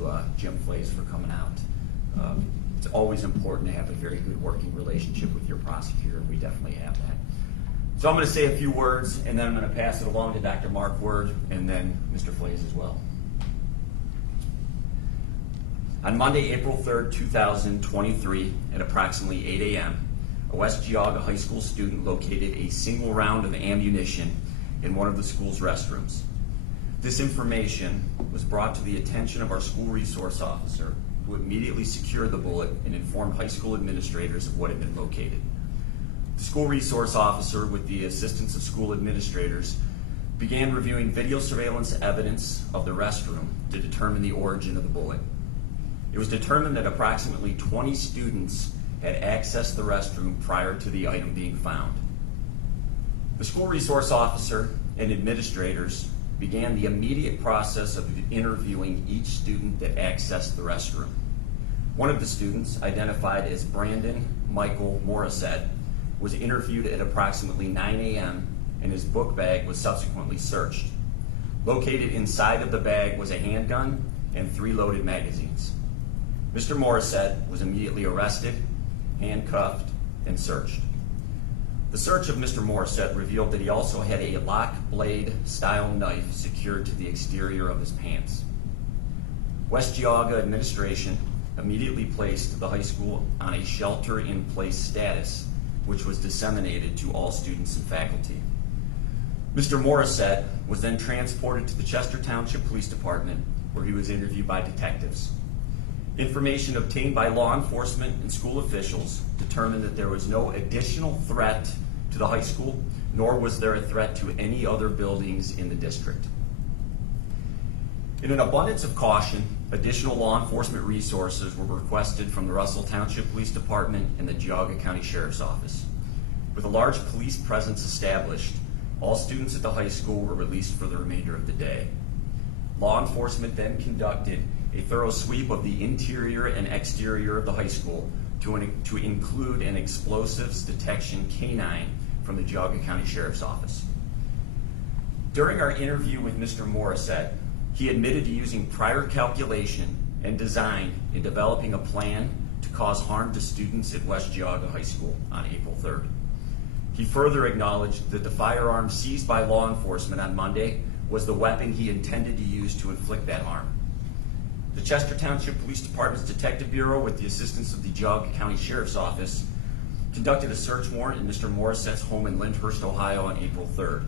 to Jim Flays for coming out. It's always important to have a very good working relationship with your prosecutor, and we definitely have that. So I'm going to say a few words, and then I'm going to pass it along to Dr. Mark Word, and then Mr. Flays as well. On Monday, April 3rd, 2023, at approximately 8 a.m., a West Geauga High School student located a single round of ammunition in one of the school's restrooms. This information was brought to the attention of our school resource officer, who immediately secured the bullet and informed high school administrators of what had been located. The school resource officer, with the assistance of school administrators, began reviewing video surveillance evidence of the restroom to determine the origin of the bullet. It was determined that approximately 20 students had accessed the restroom prior to the item being found. The school resource officer and administrators began the immediate process of interviewing each student that accessed the restroom. One of the students, identified as Brandon Michael Morissette, was interviewed at approximately 9 a.m. and his book bag was subsequently searched. Located inside of the bag was a handgun and 3 loaded magazines. Mr. Morissette was immediately arrested, handcuffed, and searched. The search of Mr. Morissette revealed that he also had a lock blade style knife secured to the exterior of his pants. West Geauga administration immediately placed the high school on a shelter-in-place status, which was disseminated to all students and faculty. Mr. Morissette was then transported to the Chester Township Police Department, where he was interviewed by detectives. Information obtained by law enforcement and school officials determined that there was no additional threat to the high school, nor was there a threat to any other buildings in the district. In an abundance of caution, additional law enforcement resources were requested from the Russell Township Police Department and the Geauga County Sheriff's Office. With a large police presence established, all students at the high school were released for the remainder of the day. Law enforcement then conducted a thorough sweep of the interior and exterior of the high school to include an explosives detection canine from the Geauga County Sheriff's Office. During our interview with Mr. Morissette, he admitted to using prior calculation and design in developing a plan to cause harm to students at West Geauga High School on April 3rd. He further acknowledged that the firearm seized by law enforcement on Monday was the weapon he intended to use to inflict that harm. The Chester Township Police Department's Detective Bureau, with the assistance of the Geauga County Sheriff's Office, conducted a search warrant in Mr. Morissette's home in Lyndhurst, Ohio on April 3rd.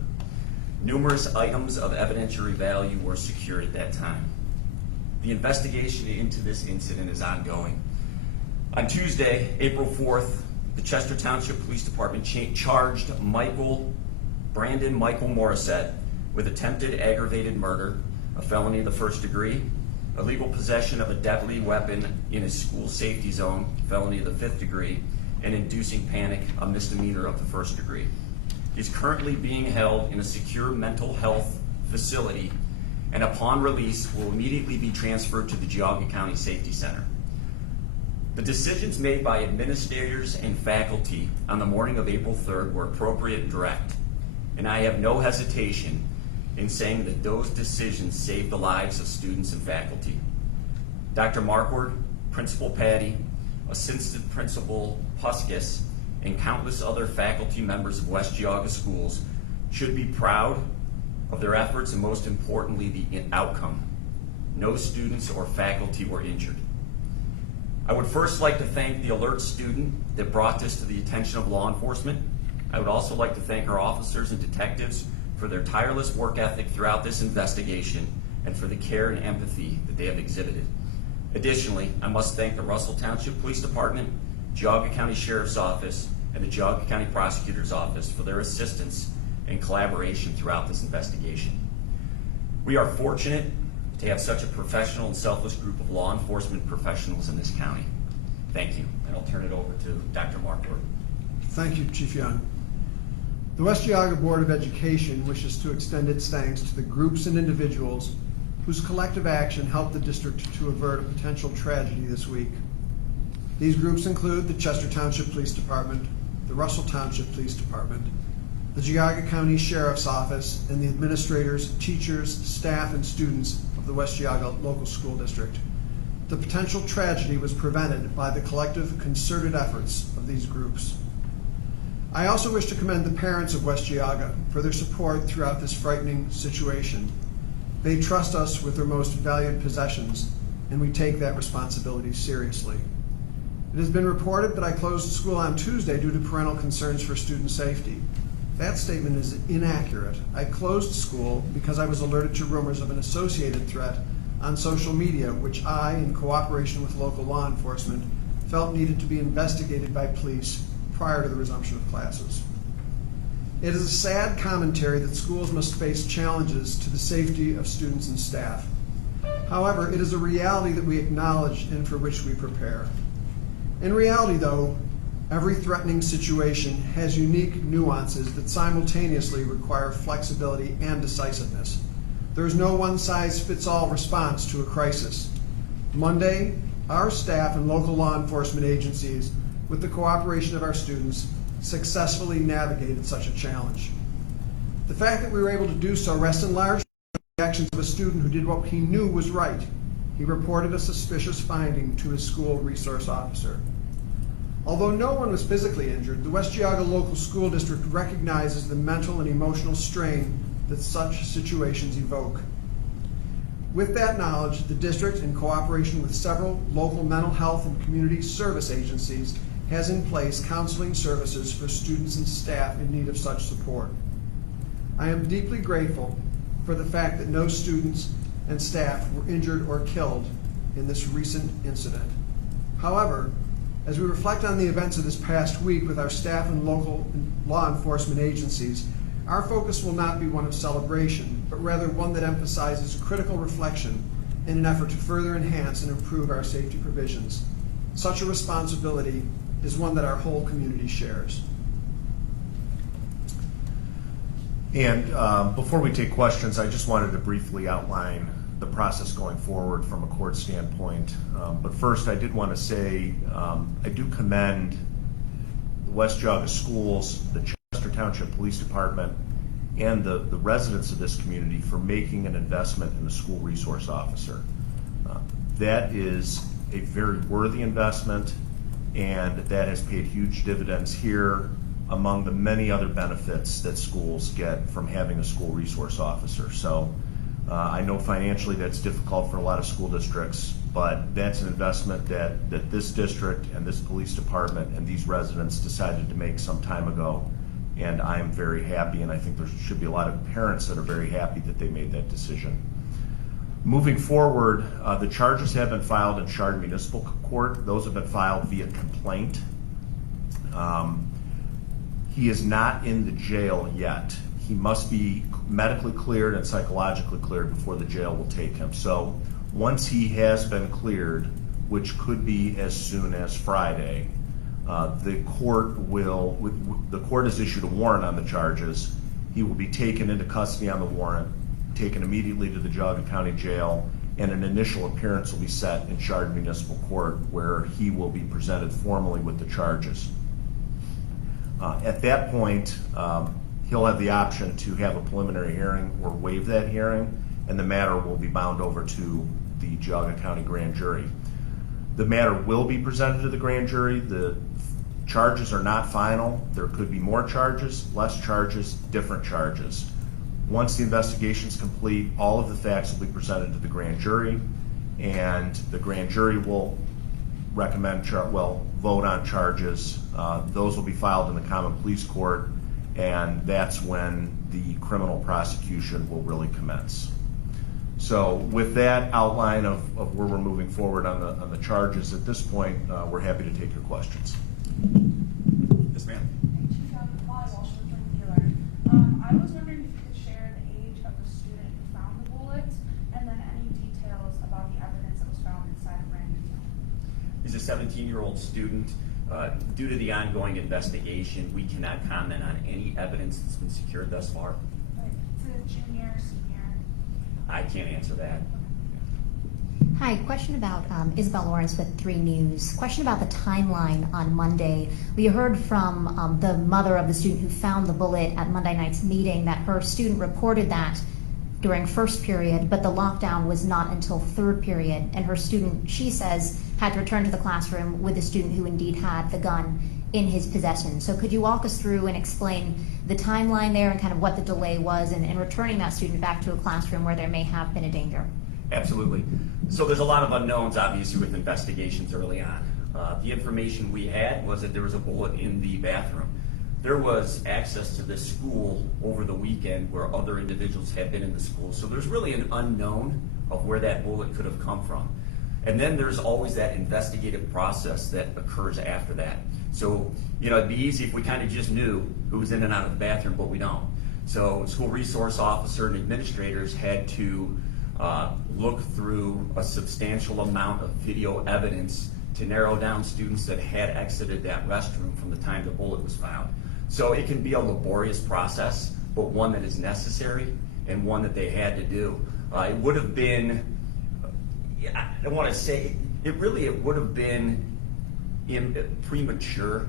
Numerous items of evidentiary value were secured at that time. The investigation into this incident is ongoing. On Tuesday, April 4th, the Chester Township Police Department charged Brandon Michael Morissette with attempted aggravated murder, a felony of the first degree, illegal possession of a deadly weapon in a school safety zone, felony of the 5th degree, and inducing panic, a misdemeanor of the 1st degree. He's currently being held in a secure mental health facility, and upon release will immediately be transferred to the Geauga County Safety Center. The decisions made by administrators and faculty on the morning of April 3rd were appropriate and direct, and I have no hesitation in saying that those decisions saved the lives of students and faculty. Dr. Markward, Principal Patty, Assistant Principal Puskis, and countless other faculty members of West Geauga schools should be proud of their efforts and, most importantly, the outcome. No students or faculty were injured. I would first like to thank the alert student that brought this to the attention of law enforcement. I would also like to thank our officers and detectives for their tireless work ethic throughout this investigation and for the care and empathy that they have exhibited. Additionally, I must thank the Russell Township Police Department, Geauga County Sheriff's Office, and the Geauga County Prosecutor's Office for their assistance and collaboration throughout this investigation. We are fortunate to have such a professional and selfless group of law enforcement professionals in this county. Thank you, and I'll turn it over to Dr. Mark Word. Thank you, Chief Young. The West Geauga Board of Education wishes to extend its thanks to the groups and individuals whose collective action helped the district to avert a potential tragedy this week. These groups include the Chester Township Police Department, the Russell Township Police Department, the Geauga County Sheriff's Office, and the administrators, teachers, staff, and students of the West Geauga Local School District. the potential tragedy was prevented by the collective concerted efforts of these groups. I also wish to commend the parents of West Geauga for their support throughout this frightening situation. They trust us with their most valued possessions, and we take that responsibility seriously. It has been reported that I closed school on Tuesday due to parental concerns for student safety. That statement is inaccurate. I closed school because I was alerted to rumors of an associated threat on social media, which I, in cooperation with local law enforcement, felt needed to be investigated by police prior to the resumption of classes. It is a sad commentary that schools must face challenges to the safety of students and staff. However, it is a reality that we acknowledge and for which we prepare. In reality, though, every threatening situation has unique nuances that simultaneously require flexibility and decisiveness. There is no one-size-fits-all response to a crisis. Monday, our staff and local law enforcement agencies, with the cooperation of our students, successfully navigated such a challenge. The fact that we were able to do so rests in large part on the actions of a student who did what he knew was right. He reported a suspicious finding to his school resource officer. Although no one was physically injured, the West Geauga Local School District recognizes the mental and emotional strain that such situations evoke. With that knowledge, the district, in cooperation with several local mental health and community service agencies, has in place counseling services for students and staff in need of such support. I am deeply grateful for the fact that no students and staff were injured or killed in this recent incident. However, as we reflect on the events of this past week with our staff and local law enforcement agencies, our focus will not be one of celebration, but rather one that emphasizes critical reflection in an effort to further enhance and improve our safety provisions. Such a responsibility is one that our whole community shares. And before we take questions, I just wanted to briefly outline the process going forward from a court standpoint. But first, I did want to say I do commend the West Geauga schools, the Chester Township Police Department, and the residents of this community for making an investment in the school resource officer. That is a very worthy investment, and that has paid huge dividends here among the many other benefits that schools get from having a school resource officer. So I know financially that's difficult for a lot of school districts, but that's an investment that this district and this police department and these residents decided to make some time ago. And I am very happy, and I think there should be a lot of parents that are very happy that they made that decision. Moving forward, the charges have been filed in Chardon Municipal Court. Those have been filed via complaint. He is not in the jail yet. He must be medically cleared and psychologically cleared before the jail will take him. So once he has been cleared, which could be as soon as Friday, the court has issued a warrant on the charges. He will be taken into custody on the warrant, taken immediately to the Geauga County Jail, and an initial appearance will be set in Chardon Municipal Court where he will be presented formally with the charges. At that point, he'll have the option to have a preliminary hearing or waive that hearing, and the matter will be bound over to the Geauga County Grand Jury. The matter will be presented to the grand jury. The charges are not final. There could be more charges, less charges, different charges. Once the investigation is complete, all of the facts will be presented to the grand jury, and the grand jury will vote on charges. Those will be filed in the common police court, and that's when the criminal prosecution will really commence. So with that outline of where we're moving forward on the charges, at this point, we're happy to take your questions. Yes, ma'am. I was wondering if you could share the age of the student who found the bullets, and then any details about the evidence that was found inside of Brandon's home. He's a 17-year-old student. Due to the ongoing investigation, we cannot comment on any evidence that's been secured thus far. It's a junior, senior. I can't answer that. Hi, question about Isabel Lawrence with 3 News. Question about the timeline on Monday. We heard from the mother of the student who found the bullet at Monday night's meeting that her student reported that during first period, but the lockdown was not until third period, and her student, she says, had to return to the classroom with a student who indeed had the gun in his possession. So could you walk us through and explain the timeline there and kind of what the delay was in returning that student back to a classroom where there may have been a danger? Absolutely. So there's a lot of unknowns, obviously, with investigations early on. The information we had was that there was a bullet in the bathroom. There was access to this school over the weekend where other individuals had been in the school. So there's really an unknown of where that bullet could have come from. And then there's always that investigative process that occurs after that. So, it'd be easy if we kind of just knew who was in and out of the bathroom, but we don't. So school resource officer and administrators had to look through a substantial amount of video evidence to narrow down students that had exited that restroom from the time the bullet was found. So it can be a laborious process, but one that is necessary and one that they had to do. It would have been, I want to say, it would have been premature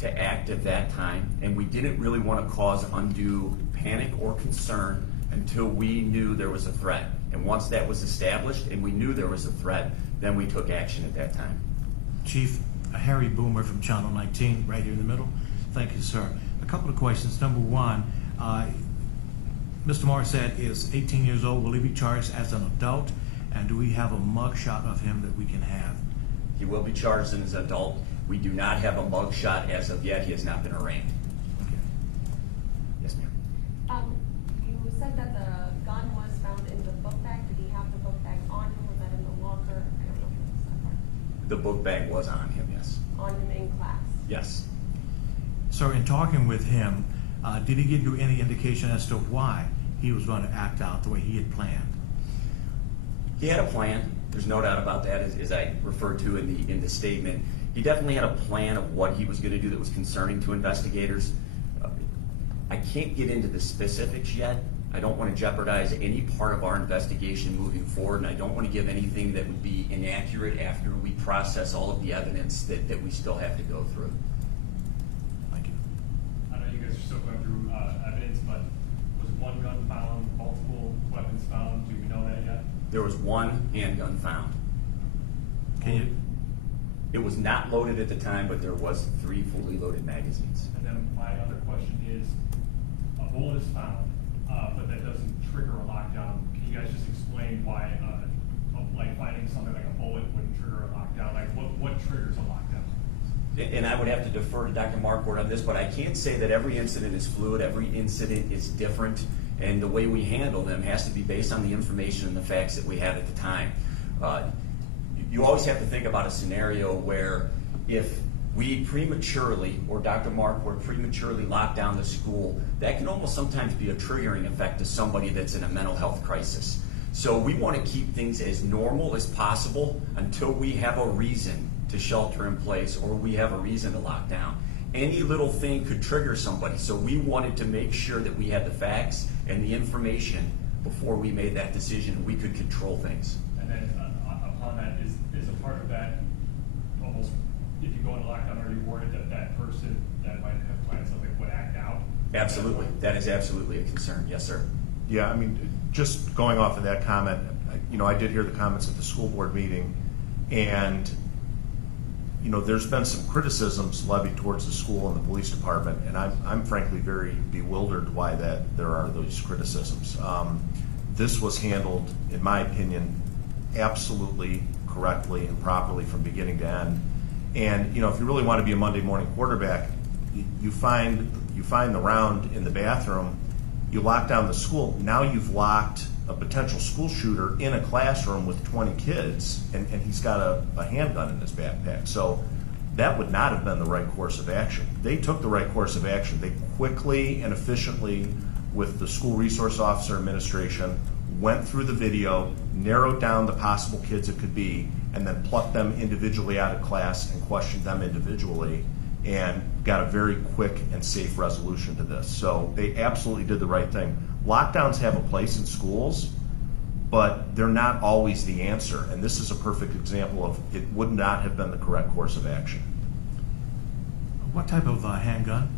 to act at that time, and we didn't really want to cause undue panic or concern until we knew there was a threat. And once that was established and we knew there was a threat, then we took action at that time. Chief Harry Boomer from Channel 19, right here in the middle. Thank you, sir. A couple of questions. Number one, Mr. Morissette is 18 years old. Will he be charged as an adult? And do we have a mug shot of him that we can have? He will be charged as an adult. We do not have a mug shot as of yet. He has not been arraigned. Okay. Yes, ma'am. You said that the gun was found in the book bag. Did he have the book bag on him? Was that in the locker? I don't know if it was that part. The book bag was on him, yes. On him in class. Yes. Sir, in talking with him, did he give you any indication as to why he was going to act out the way he had planned? He had a plan. There's no doubt about that, as I referred to in the statement. He definitely had a plan of what he was going to do that was concerning to investigators. I can't get into the specifics yet. I don't want to jeopardize any part of our investigation moving forward, and I don't want to give anything that would be inaccurate after we process all of the evidence that we still have to go through. Thank you. I know you guys are still going through evidence, but was one gun found, multiple weapons found? Do we know that yet? There was one handgun found. Can you? It was not loaded at the time, but there was 3 fully loaded magazines. And then my other question is, a bullet is found, but that doesn't trigger a lockdown. Can you guys just explain why, like finding something like a bullet wouldn't trigger a lockdown? Like what triggers a lockdown? And I would have to defer to Dr. Marquardt on this, but I can't say that every incident is fluid, every incident is different, and the way we handle them has to be based on the information and the facts that we have at the time. You always have to think about a scenario where if we prematurely, or Dr. Marquardt prematurely lock down the school, that can almost sometimes be a triggering effect to somebody that's in a mental health crisis. So we want to keep things as normal as possible until we have a reason to shelter in place or we have a reason to lock down. Any little thing could trigger somebody, so we wanted to make sure that we had the facts and the information before we made that decision. We could control things. And then upon that, is a part of that almost, if you go into lockdown, are you worried that that person that might have planned something would act out? Absolutely. That is absolutely a concern. Yes, sir. Yeah, I mean, just going off of that comment, I did hear the comments at the school board meeting, and there's been some criticisms levied towards the school and the police department, and I'm frankly very bewildered why there are those criticisms. This was handled, in my opinion, absolutely correctly and properly from beginning to end. And if you really want to be a Monday morning quarterback, you find the round in the bathroom, you lock down the school. Now you've locked a potential school shooter in a classroom with 20 kids, and he's got a handgun in his backpack. So that would not have been the right course of action. They took the right course of action. They quickly and efficiently, with the school resource officer administration, went through the video, narrowed down the possible kids it could be, and then plucked them individually out of class and questioned them individually, and got a very quick and safe resolution to this. So they absolutely did the right thing. Lockdowns have a place in schools, but they're not always the answer. And this is a perfect example of it would not have been the correct course of action. What type of handgun?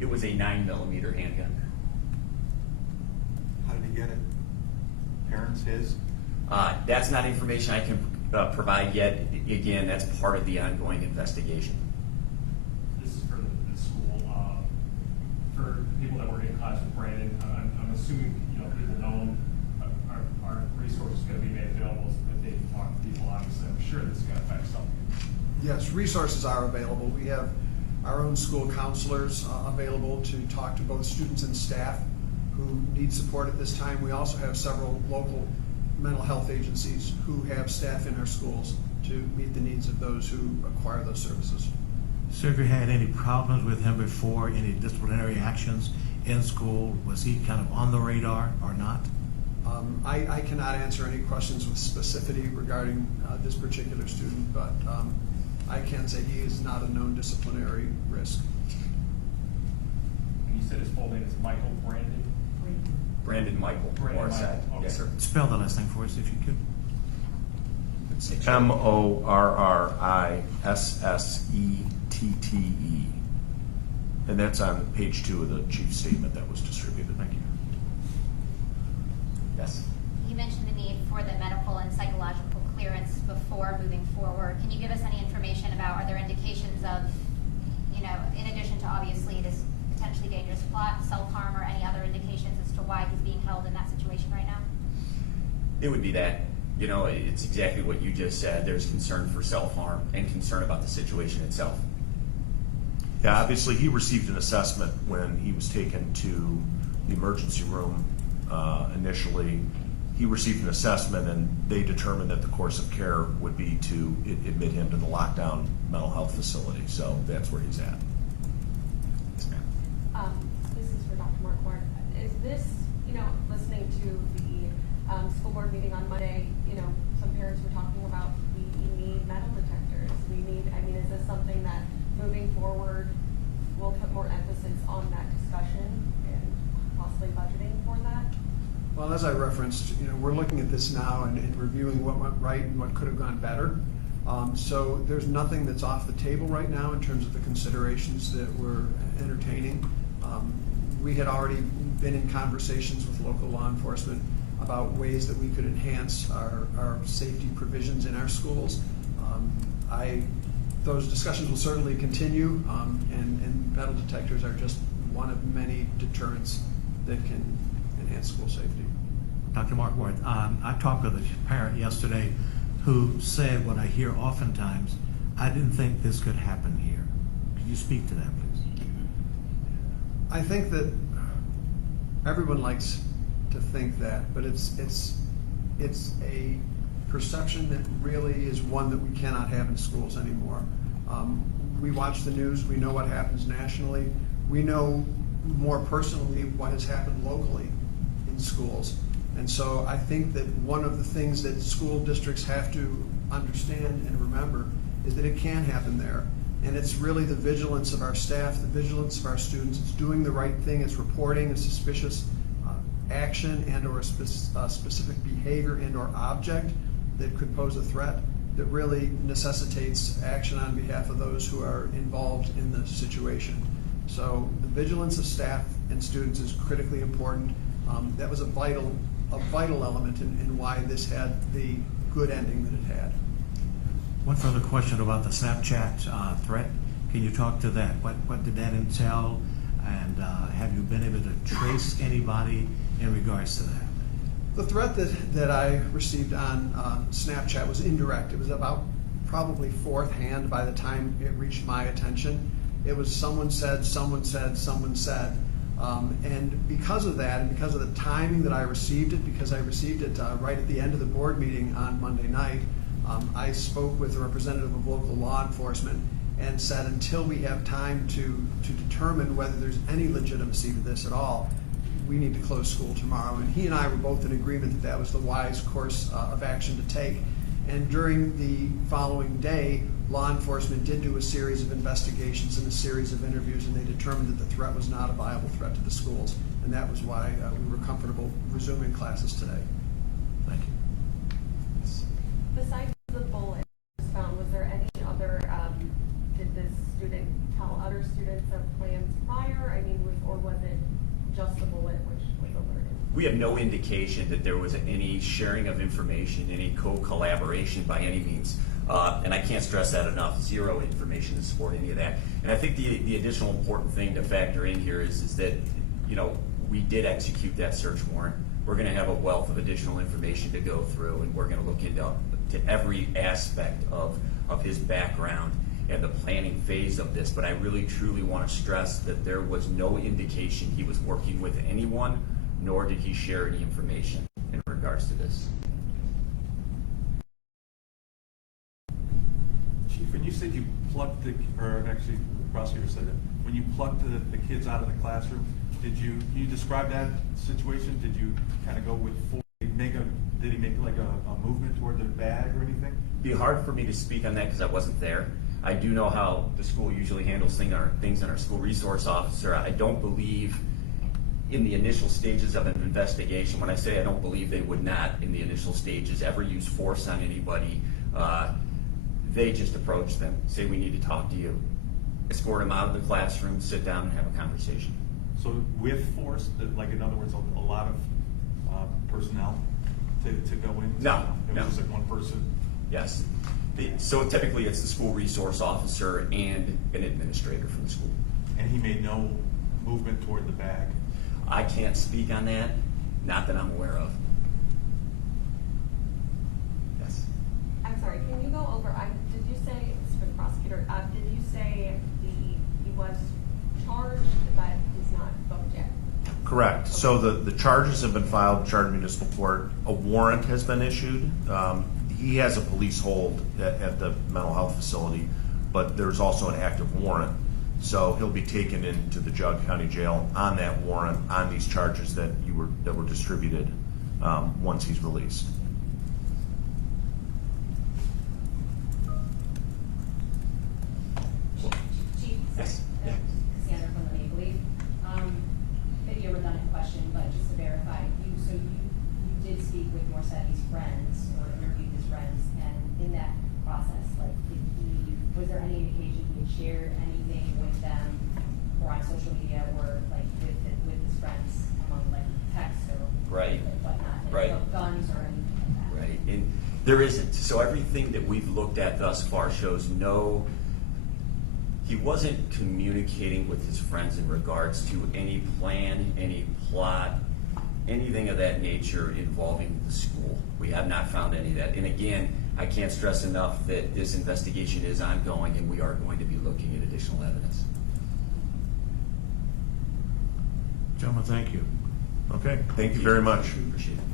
It was a 9mm handgun. How did he get it? parents his? That's not information I can provide yet. Again, that's part of the ongoing investigation. This is for the school, for people that were in class with Brandon, I'm assuming, people know him, our resources going to be made available so that they can talk to people, obviously, I'm sure this is going to affect something. Yes, resources are available. We have our own school counselors available to talk to both students and staff who need support at this time. We also have several local mental health agencies who have staff in our schools to meet the needs of those who acquire those services. Sir, have you had any problems with him before, any disciplinary actions in school? Was he kind of on the radar or not? I cannot answer any questions with specificity regarding this particular student, but I can say he is not a known disciplinary risk. And you said his full name is Michael Brandon? Brandon Michael Brandon Morissette. Michael, okay. Yes, sir. Spell the last name for us if you could. Morrissette. And that's on page 2 of the chief statement that was distributed. Thank you. Yes. You mentioned the need for the medical and psychological clearance before moving forward. Can you give us any information about, are there indications of, in addition to obviously this potentially dangerous plot, self-harm, or any other indications as to why he's being held in that situation right now? It would be that. It's exactly what you just said. There's concern for self-harm and concern about the situation itself. Yeah, obviously he received an assessment when he was taken to the emergency room initially. He received an assessment and they determined that the course of care would be to admit him to the lockdown mental health facility. So that's where he's at. Yes, ma'am. This is for Dr. Marquardt. Is this, listening to the school board meeting on Monday, some parents were talking about we need metal detectors. Is this something that moving forward will put more emphasis on that discussion and possibly budgeting for that? Well, as I referenced, we're looking at this now and reviewing what went right and what could have gone better. So there's nothing that's off the table right now in terms of the considerations that we're entertaining. We had already been in conversations with local law enforcement about ways that we could enhance our safety provisions in our schools. Those discussions will certainly continue, and metal detectors are just one of many deterrents that can enhance school safety. Dr. Marquardt, I talked with a parent yesterday who said what I hear oftentimes, I didn't think this could happen here. Could you speak to that, please? I think that everyone likes to think that, but it's a perception that really is one that we cannot have in schools anymore. We watch the news, we know what happens nationally, we know more personally what has happened locally in schools. And so I think that one of the things that school districts have to understand and remember is that it can happen there. And it's really the vigilance of our staff, the vigilance of our students. It's doing the right thing, it's reporting a suspicious action and or a specific behavior and or object that could pose a threat that really necessitates action on behalf of those who are involved in the situation. So the vigilance of staff and students is critically important. That was a vital element in why this had the good ending that it had. One further question about the Snapchat threat. Can you talk to that? What did that entail? And have you been able to trace anybody in regards to that? The threat that I received on Snapchat was indirect. It was about probably fourth hand by the time it reached my attention. It was someone said, someone said, someone said. And because of that, and because of the timing that I received it, because I received it right at the end of the board meeting on Monday night, I spoke with a representative of local law enforcement and said until we have time to determine whether there's any legitimacy to this at all, we need to close school tomorrow. And he and I were both in agreement that that was the wise course of action to take. And during the following day, law enforcement did do a series of investigations and a series of interviews, and they determined that the threat was not a viable threat to the schools. And that was why we were comfortable resuming classes today. Thank you. Besides the bullet found, was there any other, did this student tell other students of plans prior? Or was it just the bullet which was alerted? We have no indication that there was any sharing of information, any co-collaboration by any means. And I can't stress that enough, zero information to support any of that. And I think the additional important thing to factor in here is that, you know, we did execute that search warrant. We're gonna have a wealth of additional information to go through, and we're gonna look into every aspect of his background and the planning phase of this. But I really truly wanna stress that there was no indication he was working with anyone, nor did he share any information in regards to this. Chief, when you said you plucked or actually the prosecutor said it, when you plucked the kids out of the classroom, can you describe that situation? Did you kind of go with did he make like a movement toward the bag or anything? It'd be hard for me to speak on that because I wasn't there. I do know how the school usually handles things in our school resource officer. I don't believe in the initial stages of an investigation, when I say I don't believe they would not in the initial stages ever use force on anybody, they just approach them, say we need to talk to you, escort them out of the classroom, sit down and have a conversation. So with force, like in other words, a lot of personnel to go in? No, It was no. just like one person? Yes. So typically it's the school resource officer and an administrator from the school. And he made no movement toward the bag? I can't speak on that, not that I'm aware of. Yes. I'm sorry, can you go over, did you say, it's for the prosecutor, did you say he was charged but he's not booked yet? Correct. So the charges have been filed in Chardon Municipal Court. A warrant has been issued. He has a police hold at the mental health facility, but there's also an active warrant. So he'll be taken into the Geauga County Jail on that warrant, on these charges that were distributed once he's released. Chief, Yes. Yeah. Cassandra from the Maple Leaf. Maybe a redundant question, but just to verify, you did speak with Morsetti's friends or interviewed his friends, and in that process, like, was there any indication he had shared anything with them or on social media or like with his friends among like text or Right. whatnot, like, Right. guns or anything like that? Right, and there isn't. So everything that we've looked at thus far shows he wasn't communicating with his friends in regards to any plan, any plot, anything of that nature involving the school. We have not found any of that. And again, I can't stress enough that this investigation is ongoing and we are going to be looking at additional evidence. Gentlemen, thank you. Okay, thank you very much. Appreciate it.